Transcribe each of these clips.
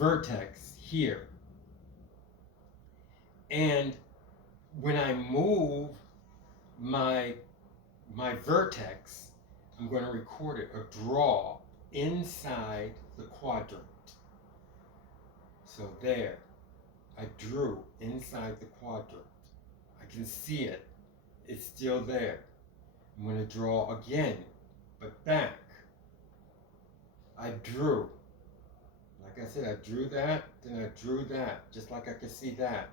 vertex here. And when I move my vertex, I'm going to record it or draw inside the quadrant. So there, I drew inside the quadrant. I can see it. It's still there. I'm going to draw again, but back. I drew. Like I said, I drew that, then I drew that, just like I could see that.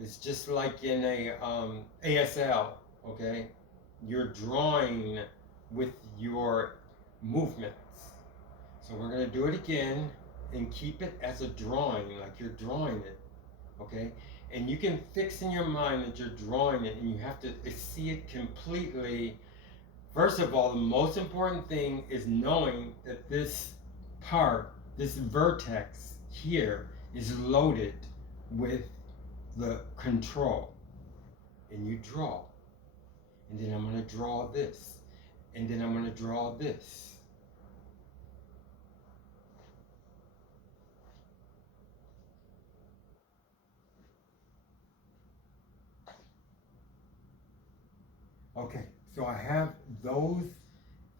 It's just like in a ASL, okay? You're drawing with your movements. So we're going to do it again and keep it as a drawing, like you're drawing it, okay? And you can fix in your mind that you're drawing it, and you have to see it completely. First of all, the most important thing is knowing that this part, this vertex here, is loaded with the control. And you draw. And then I'm going to draw this. And then I'm going to draw this. Okay, so I have those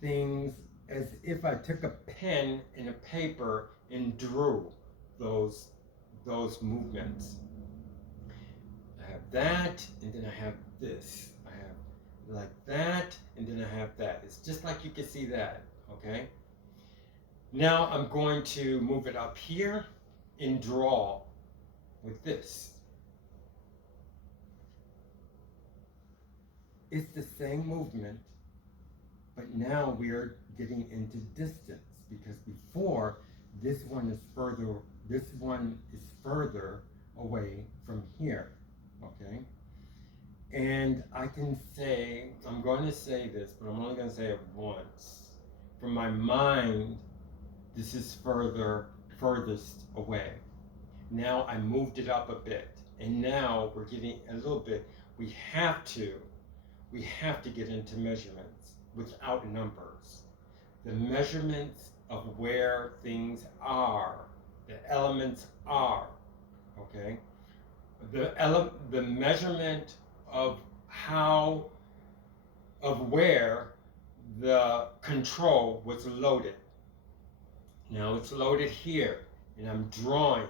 things as if I took a pen and a paper and drew those movements. I have that, and then I have this. I have like that, and then I have that. It's just like you can see that, okay? Now I'm going to move it up here and draw with this. It's the same movement, but now we're getting into distance, because before this one is further away from here, okay? And I can say, I'm going to say this, but I'm only going to say it once. From my mind, this is furthest away. Now I moved it up a bit, and now we're getting a little bit, we have to get into measurements without numbers. The measurements of where things are, the elements are, okay? The measurement of where the control was loaded. Now it's loaded here, and I'm drawing.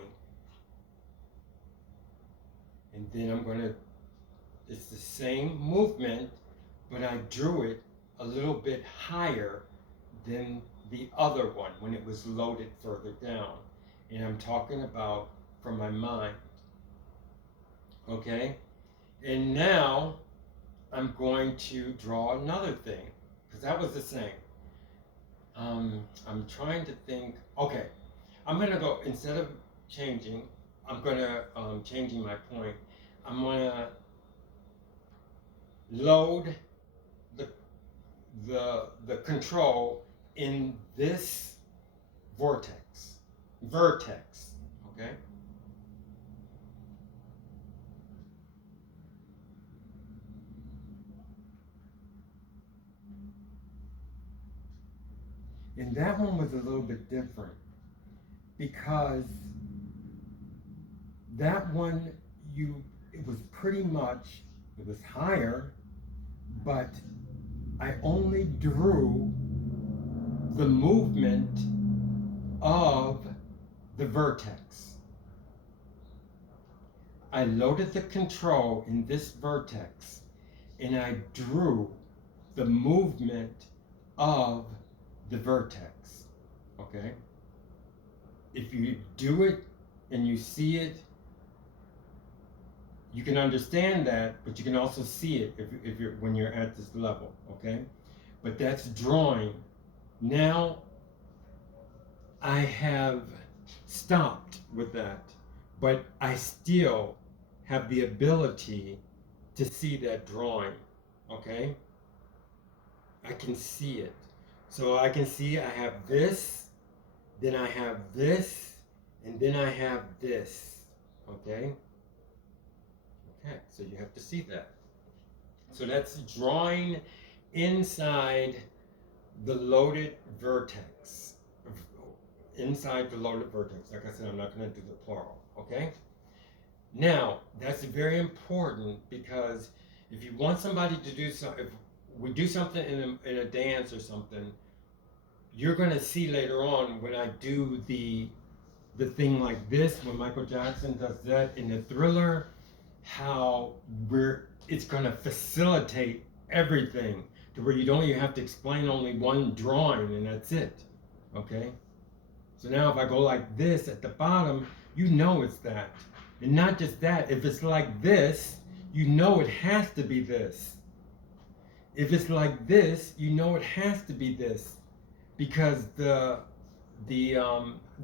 And then I'm going to, it's the same movement, but I drew it a little bit higher than the other one when it was loaded further down. And I'm talking about from my mind. Okay? And now I'm going to draw another thing, because that was the same. I'm trying to think, okay, I'm going to go, instead of changing, I'm going to, changing my point, I'm going to load the control in this vertex, okay? And that one was a little bit different, because that one, it was pretty much, it was higher, but I only drew the movement of the vertex. I loaded the control in this vertex, and I drew the movement of the vertex, okay? If you do it and you see it, you can understand that, but you can also see it if you're when you're at this level, okay? But that's drawing. Now I have stopped with that, but I still have the ability to see that drawing, okay? I can see it. So I can see I have this, then I have this, and then I have this, okay? Okay, so you have to see that. So that's drawing inside the loaded vertex. inside the loaded vertex. Like I said, I'm not going to do the plural, okay? Now, that's very important because if you want somebody to do something, if we do something in a dance or something, you're going to see later on when I do the thing like this, when Michael Jackson does that in the Thriller, how it's going to facilitate everything to where you don't even have to explain only one drawing and that's it, okay? So now if I go like this at the bottom, you know it's that. And not just that, if it's like this, you know it has to be this. If it's like this, you know it has to be this, because the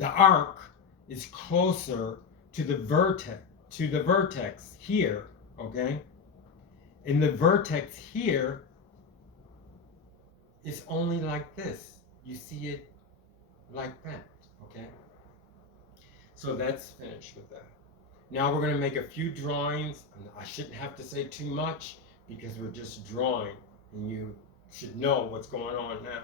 arc is closer to the vertex here, okay? And the vertex here is only like this. You see it like that, okay? So that's finished with that. Now we're going to make a few drawings. I shouldn't have to say too much because we're just drawing and you should know what's going on now.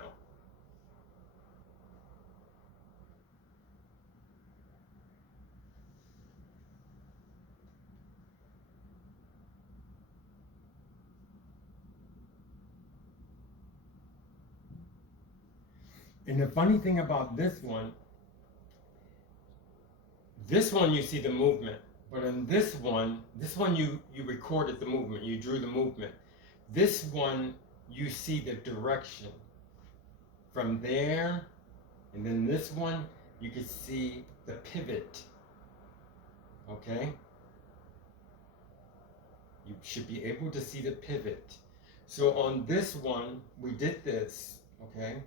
And the funny thing about this one you see the movement, but in this one you recorded the movement, you drew the movement. This one you see the direction from there, and then this one you can see the pivot, okay? You should be able to see the pivot. So on this one, we did this, okay?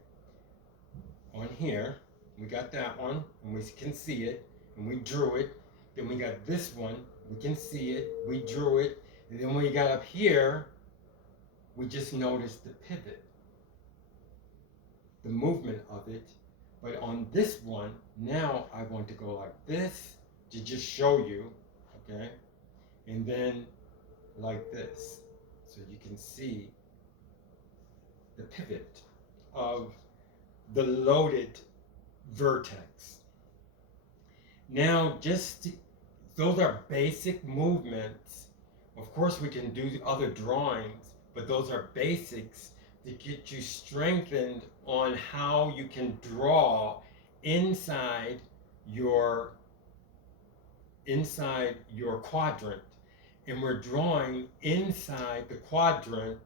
On here, we got that one, and we can see it, and we drew it. Then we got this one, we can see it, we drew it. And then when we got up here, we just noticed the pivot, the movement of it. But on this one, now I want to go like this to just show you, okay? And then like this, so you can see the pivot of the loaded vertex. Now, those are basic movements. Of course, we can do other drawings, but those are basics to get you strengthened on how you can draw inside your quadrant. And we're drawing inside the quadrant,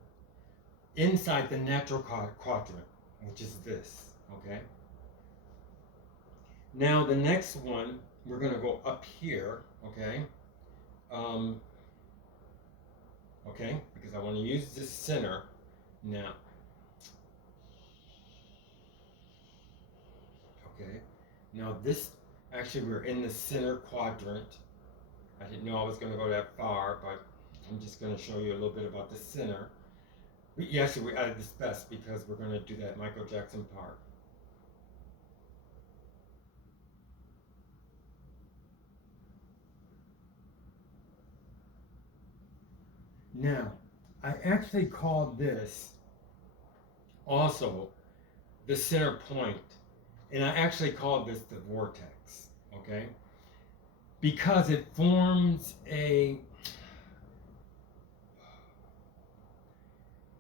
inside the natural quadrant, which is this, okay? Now the next one, we're going to go up here, okay? Okay, because I want to use this center now. Okay, now this, actually we're in the center quadrant. I didn't know I was going to go that far, but I'm just going to show you a little bit about the center. We added this best because we're going to do that Michael Jackson part. Now, I actually called this also the center point, and I actually called this the vortex, okay? Because it forms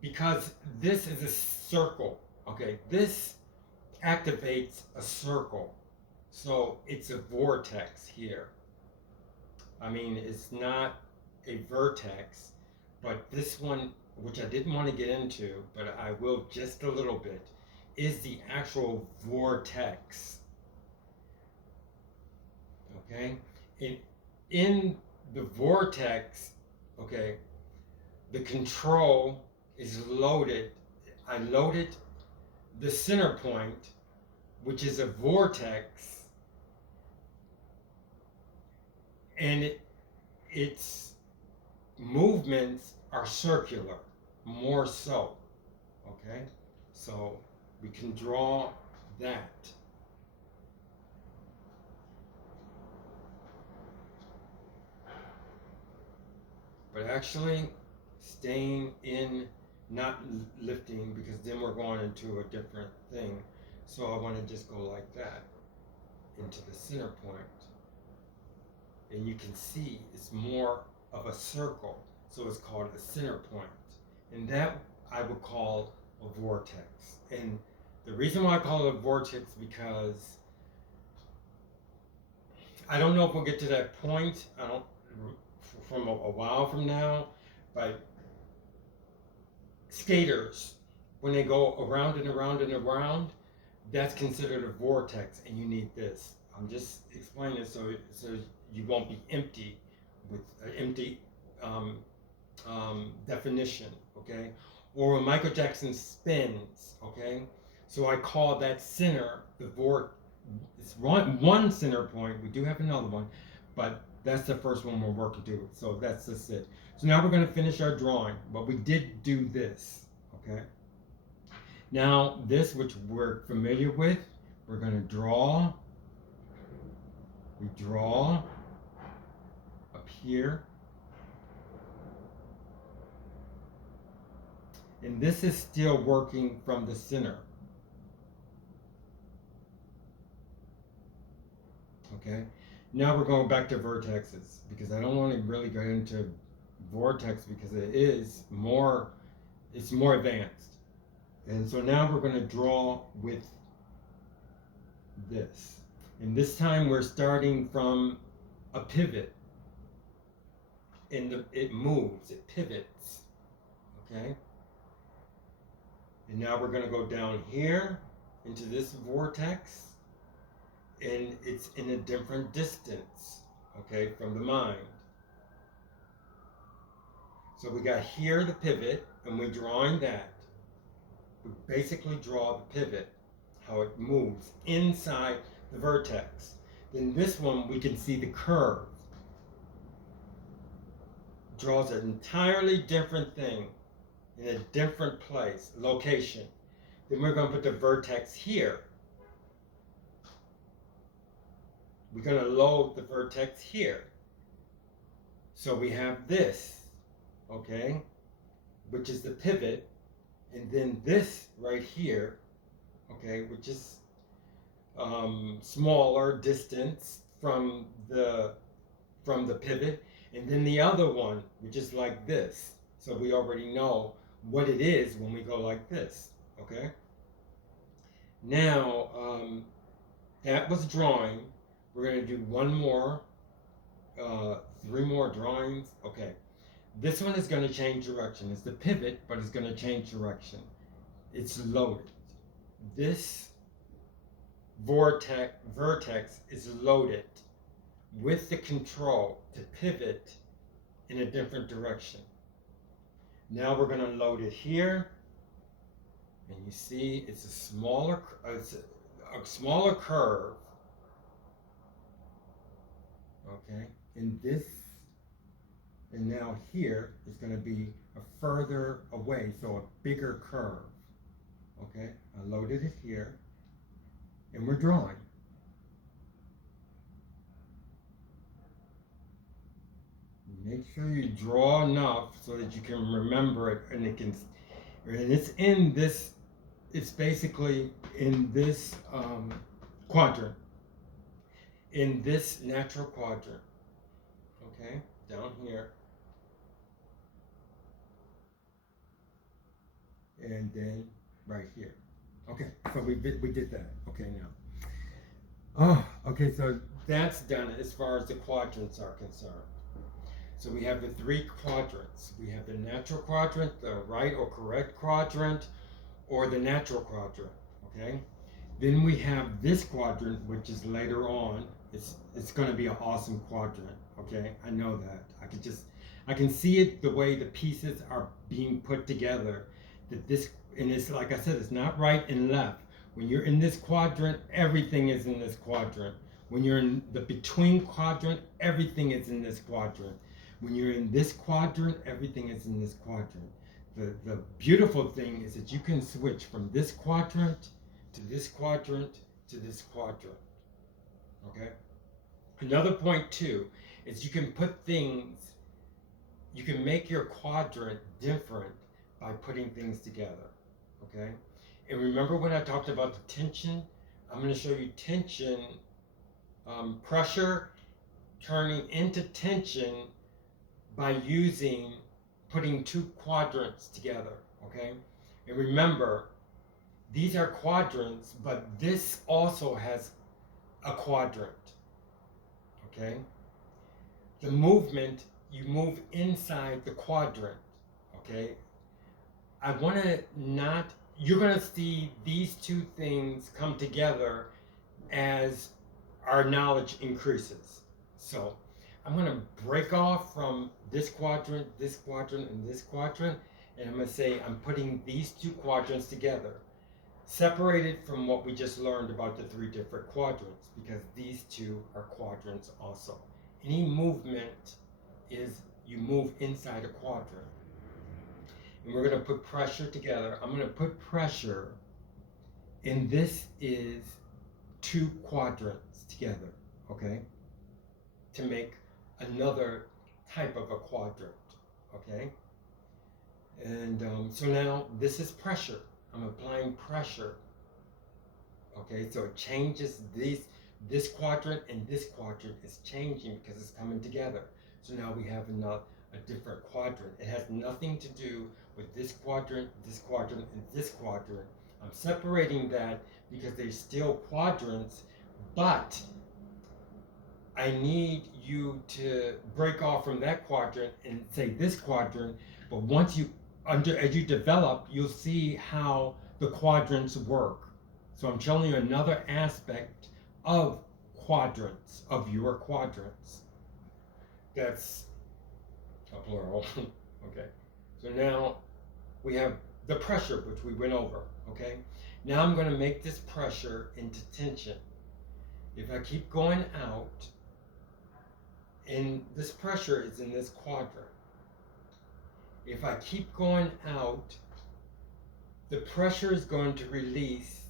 because this is a circle, okay? This activates a circle, so it's a vortex here. I mean, it's not a vertex, but this one, which I didn't want to get into, but I will just a little bit, is the actual vortex. Okay? In the vortex, okay, the control is loaded. I loaded the center point, which is a vortex, and its movements are circular, more so, okay? So we can draw that. But actually staying in, not lifting, because then we're going into a different thing. So I want to just go like that. into the center point, and you can see it's more of a circle, so it's called a center point, and that I would call a vortex. And the reason why I call it a vortex because I don't know if we'll get to that point. I don't from a while from now, but skaters, when they go around and around and around, that's considered a vortex, and you need this. I'm just explaining it so you won't be empty with an empty definition, okay? Or when Michael Jackson spins, okay? So I call that center the vortex. It's one center point. We do have another one, but that's the first one we're working to. So that's just it. So now we're going to finish our drawing, but we did do this, okay? Now this, which we're familiar with, we're going to draw. We draw up here. And this is still working from the center. Okay, now we're going back to vertexes because I don't want to really go into vortex because it's more advanced. And so now we're going to draw with this. And this time we're starting from a pivot. And it moves, it pivots. Okay? And now we're going to go down here into this vortex. And it's in a different distance, okay, from the mind. So we got here the pivot, and we're drawing that. We basically draw the pivot, how it moves inside the vertex. Then this one, we can see the curve. Draws an entirely different thing in a different place, location. Then we're going to put the vertex here. We're going to load the vertex here. So we have this, okay, which is the pivot, and then this right here, okay, which is smaller distance from the pivot, and then the other one, which is like this. So we already know what it is when we go like this, okay? Now, that was drawing. We're going to do one more, 3 more drawings. Okay, this one is going to change direction. It's the pivot, but it's going to change direction. It's loaded. This vertex is loaded with the control to pivot in a different direction. Now we're going to load it here, and you see it's a smaller curve. Okay, and now here is going to be a further away, so a bigger curve. Okay, I loaded it here, and we're drawing. Make sure you draw enough so that you can remember it, and it's in this. It's basically in this quadrant. In this natural quadrant, okay, down here, and then right here. Okay, so we did that. Okay, now. Oh, okay, so that's done as far as the quadrants are concerned. So we have the 3 quadrants. We have the natural quadrant, the right or correct quadrant, or the natural quadrant, okay? Then we have this quadrant, which is later on. It's going to be an awesome quadrant, okay? I know that. I can see it the way the pieces are being put together. And it's like I said, it's not right and left. When you're in this quadrant, everything is in this quadrant. When you're in the between quadrant, everything is in this quadrant. When you're in this quadrant, everything is in this quadrant. The beautiful thing is that you can switch from this quadrant to this quadrant to this quadrant. Okay? Another point too is you can make your quadrant different by putting things together. Okay? And remember when I talked about the tension? I'm going to show you tension pressure turning into tension by putting two quadrants together, okay? And remember, these are quadrants, but this also has a quadrant, okay? The movement, you move inside the quadrant, okay? I want to not, you're going to see these two things come together as our knowledge increases. So I'm going to break off from this quadrant, and this quadrant, and I'm going to say I'm putting these two quadrants together, separated from what we just learned about the three different quadrants, because these two are quadrants also. Any movement is you move inside a quadrant. And we're going to put pressure together. I'm going to put pressure, and this is two quadrants together, okay, to make another type of a quadrant, okay? And so now this is pressure. I'm applying pressure, okay? So it changes this quadrant, and this quadrant is changing because it's coming together. So now we have a different quadrant. It has nothing to do with this quadrant, and this quadrant. I'm separating that because they're still quadrants, but I need you to break off from that quadrant and say this quadrant. But as you develop, you'll see how the quadrants work. So I'm showing you another aspect of quadrants, of your quadrants. That's a plural. Okay. So now we have the pressure, which we went over. Okay. Now I'm going to make this pressure into tension. If I keep going out, and this pressure is in this quadrant. If I keep going out, the pressure is going to release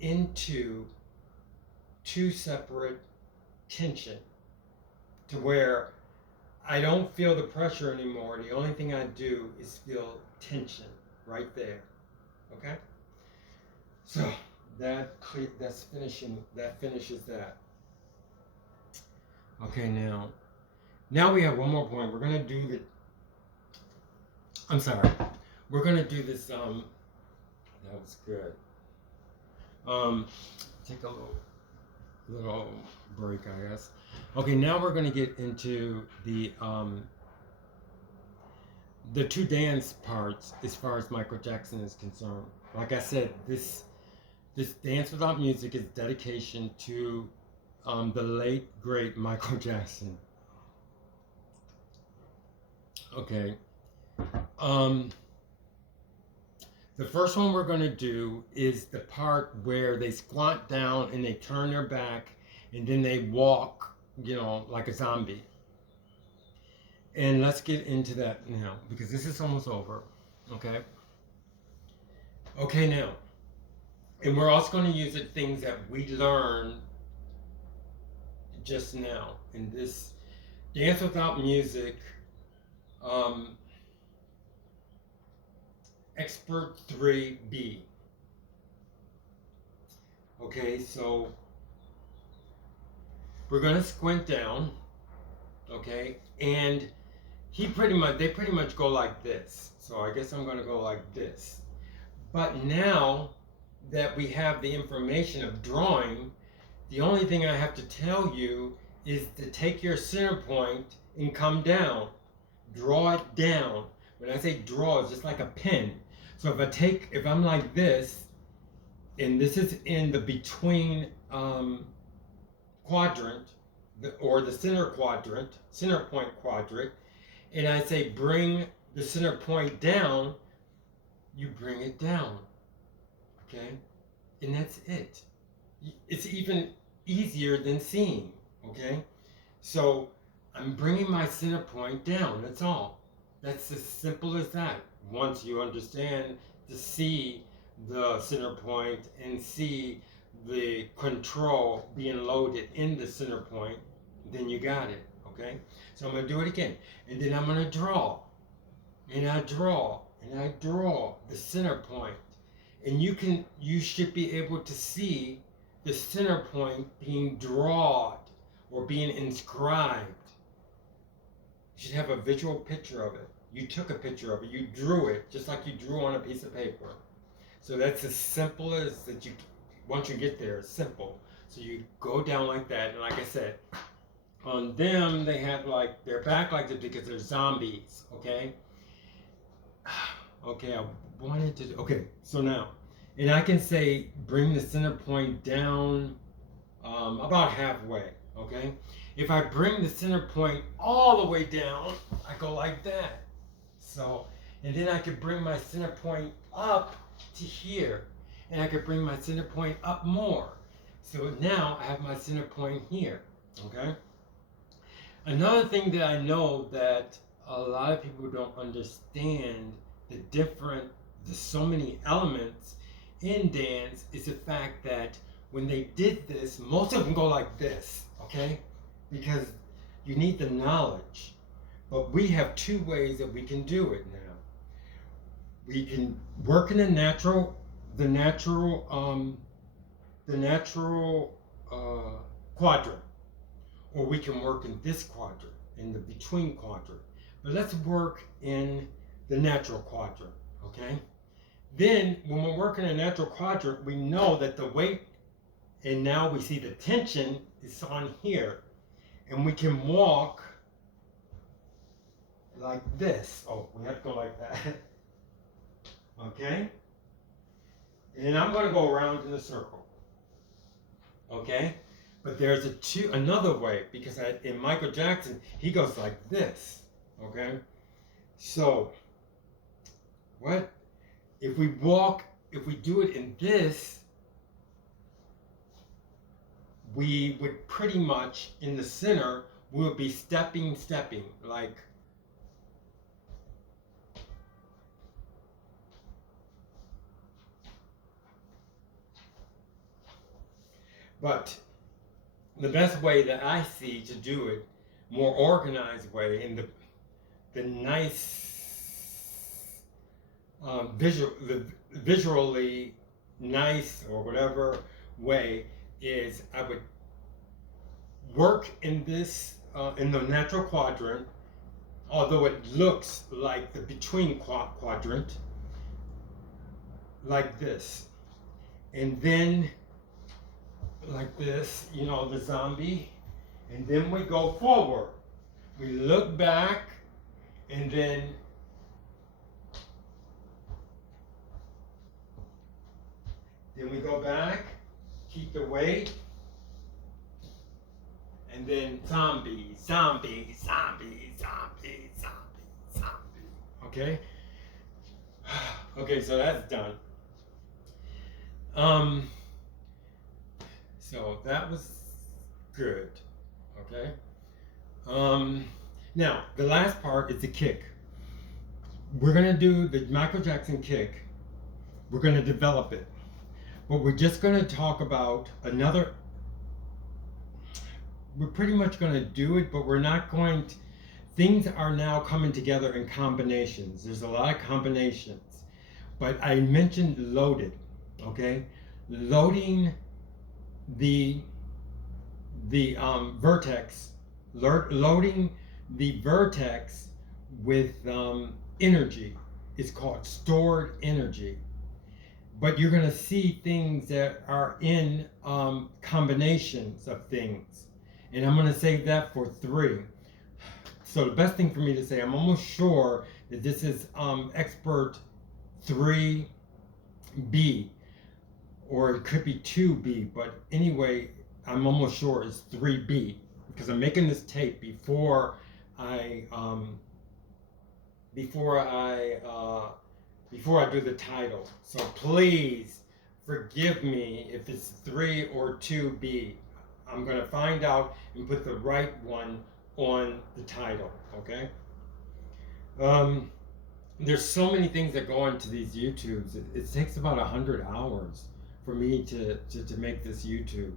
into two separate tension, to where I don't feel the pressure anymore. The only thing I do is feel tension right there. Okay? So that finishes that. Okay, now we have one more point. We're gonna do the. I'm sorry. We're gonna do this. That was good. Take a little break, I guess. Okay, now we're gonna get into the two dance parts as far as Michael Jackson is concerned. Like I said, this Dance Without Music is dedication to the late great Michael Jackson. Okay. The first one we're going to do is the part where they squat down and they turn their back and then they walk, like a zombie. And let's get into that now, because this is almost over. Okay? Okay, now. And we're also going to use the things that we learned just now in this Dance Without Music Expert 3B. Okay, so we're going to squint down, okay, and they pretty much go like this. So I guess I'm going to go like this. But now that we have the information of drawing, the only thing I have to tell you is to take your center point and come down. Draw it down. When I say draw, it's just like a pen. So if I'm like this, and this is in the between quadrant, or the center point quadrant, and I say bring the center point down, you bring it down. Okay? And that's it. It's even easier than seeing. Okay? So I'm bringing my center point down. That's all. That's as simple as that. Once you understand to see the center point and see the control being loaded in the center point, then you got it. Okay? So I'm going to do it again. And then I'm going to draw. And I draw. And I draw the center point. And you should be able to see the center point being drawn or being inscribed. You should have a visual picture of it. You took a picture of it. You drew it just like you drew on a piece of paper. So that's as simple as that. You once you get there, it's simple. So you go down like that, and like I said, on them they have like their back like this because they're zombies. Okay. Okay, I wanted to. Okay, so now, and I can say bring the center point down about halfway. Okay. If I bring the center point all the way down, I go like that. So, and then I could bring my center point up to here, and I could bring my center point up more. So now I have my center point here. Okay. Another thing that I know that a lot of people don't understand there's so many elements in dance is the fact that when they did this, most of them go like this, okay? Because you need the knowledge. But we have two ways that we can do it now. We can work in the natural quadrant, or we can work in this quadrant, in the between quadrant. But let's work in the natural quadrant, okay? Then when we're working in a natural quadrant, we know that the weight, and now we see the tension is on here, and we can walk like this. Oh, we have to go like that. Okay? And I'm going to go around in a circle. Okay? But there's another way, because in Michael Jackson, he goes like this. Okay? So, what? If we do it in this, we would pretty much, in the center, we would be stepping, like, but the best way that I see to do it, more organized way, in the nice visually nice or whatever way, is I would work in this in the natural quadrant, although it looks like the between quadrant, like this, and then like this, you know, the zombie, and then we go forward. We look back, and then we go back, keep the weight, and then zombie. Okay? Okay, so that's done. So that was good. Okay? Now, the last part is the kick. We're going to do the Michael Jackson kick. We're going to develop it. But we're just going to talk about we're pretty much going to do it, but we're not going to, things are now coming together in combinations. There's a lot of combinations. But I mentioned loaded, okay? Loading the vertex, loading the vertex with energy is called stored energy. But you're going to see things that are in combinations of things. And I'm going to save that for 3. So the best thing for me to say, I'm almost sure that this is expert 3B, or it could be 2B, but anyway, I'm almost sure it's 3B, because I'm making this tape before I do the title. So please forgive me if it's 3 or 2B. I'm going to find out and put the right one on the title, okay? There's so many things that go into these YouTubes. It takes about 100 hours for me to make this YouTube.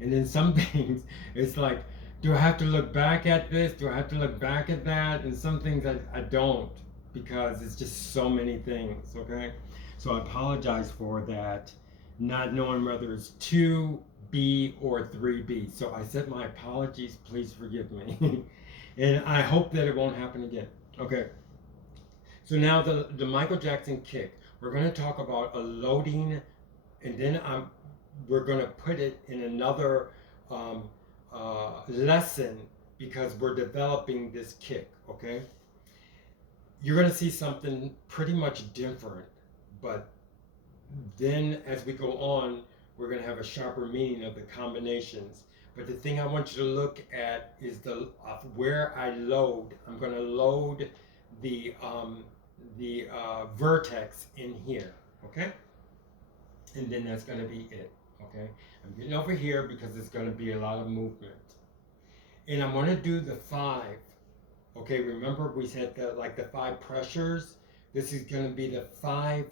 And then some things, it's like, do I have to look back at this? Do I have to look back at that? And some things I don't, because it's just so many things, okay? So I apologize for that, not knowing whether it's 2B B or 3B. So I said my apologies, please forgive me. And I hope that it won't happen again. Okay. So now the Michael Jackson kick. We're going to talk about a loading, and then we're going to put it in another lesson because we're developing this kick, okay? You're going to see something pretty much different, but then as we go on, we're going to have a sharper meaning of the combinations. But the thing I want you to look at is where I load. I'm going to load the vertex in here, okay? And then that's going to be it, okay? I'm getting over here because it's going to be a lot of movement. And I'm going to do the 5, okay? Remember we said like the 5 pressures? This is going to be the 5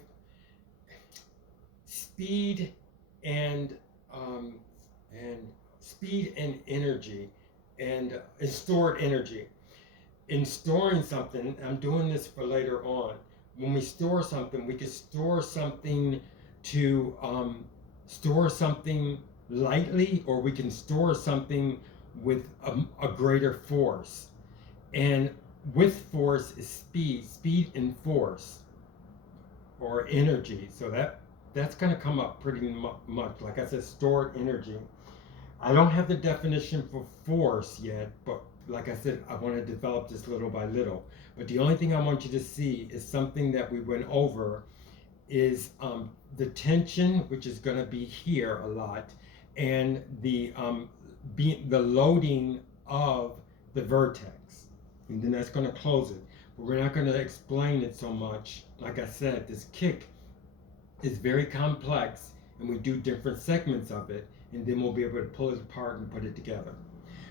speed and speed and energy and stored energy. In storing something, I'm doing this for later on. When we store something, we can store something to store something lightly, or we can store something with a greater force. And with force is speed and force, or energy. So that's going to come up pretty much. Like I said, stored energy. I don't have the definition for force yet, but like I said, I want to develop this little by little. But the only thing I want you to see is something that we went over is the tension, which is going to be here a lot, and the loading of the vertex. And then that's going to close it. But we're not going to explain it so much. Like I said, this kick is very complex, and we do different segments of it, and then we'll be able to pull it apart and put it together.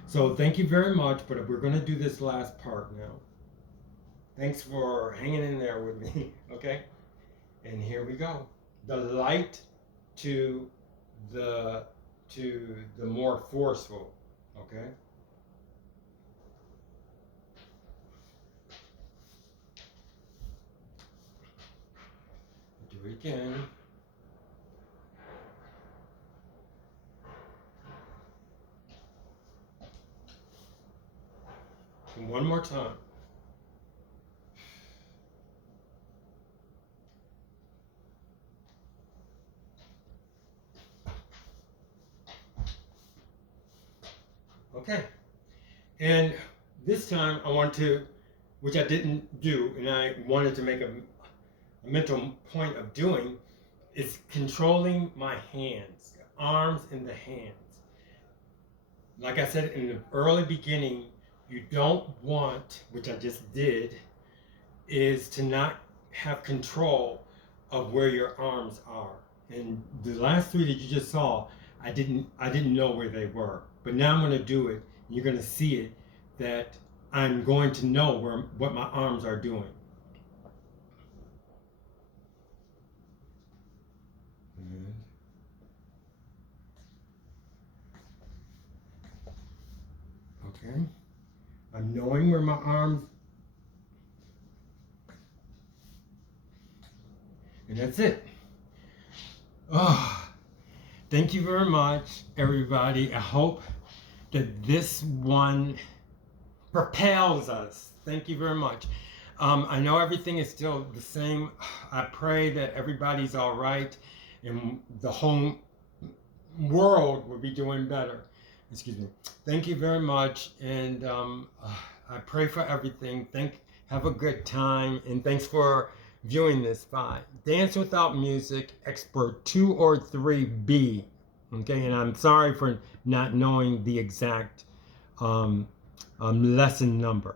So thank you very much, but we're going to do this last part now. Thanks for hanging in there with me, okay? And here we go. The light to the more forceful, okay? Do it again. And one more time. Okay. And this time I want to, which I didn't do, and I wanted to make a mental point of doing, is controlling my hands, the arms and the hands. Like I said in the early beginning, you don't want, which I just did, is to not have control of where your arms are. And the last 3 that you just saw, I didn't know where they were. But now I'm going to do it. And you're going to see it, that I'm going to know what my arms are doing. Okay. I'm knowing where my arms, and that's it. Oh, thank you very much, everybody. I hope that this one propels us. Thank you very much. I know everything is still the same. I pray that everybody's all right and the whole world will be doing better. Excuse me. Thank you very much, and I pray for everything. Have a good time, and thanks for viewing this. Bye. Dance Without Music, Expert 2 or 3B. Okay, and I'm sorry for not knowing the exact lesson number.